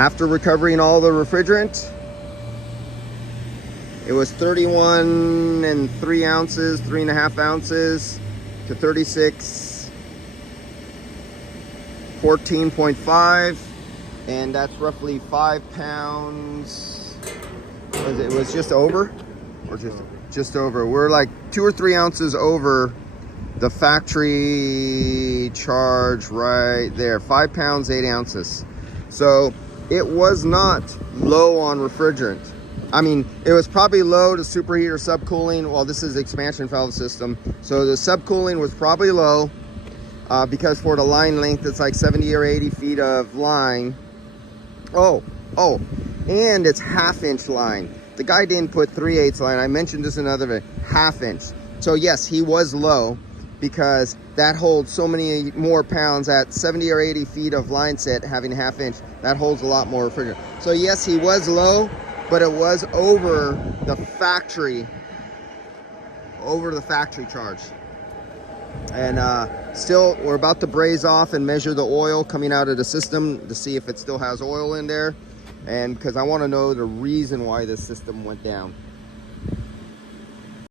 After recovering all the refrigerant, it was 31 and 3 ounces, 3.5 ounces to 36, 14.5, and that's roughly 5 pounds. It was just over, or just over. We're like 2 or 3 ounces over the factory charge right there. 5 pounds, 8 ounces. So it was not low on refrigerant. I mean, it was probably low to superheater subcooling. Well, this is expansion valve system. So the subcooling was probably low because for the line length, it's like 70 or 80 feet of line. Oh, and it's 1/2 inch line. The guy didn't put 3/8 line. I mentioned this in another video, 1/2 inch. So yes, he was low because that holds so many more pounds at 70 or 80 feet of line set, having 1/2 inch. That holds a lot more refrigerant. So yes, he was low, but it was over the factory charge. And still, we're about to braze off and measure the oil coming out of the system to see if it still has oil in there, and because I want to know the reason why this system went down.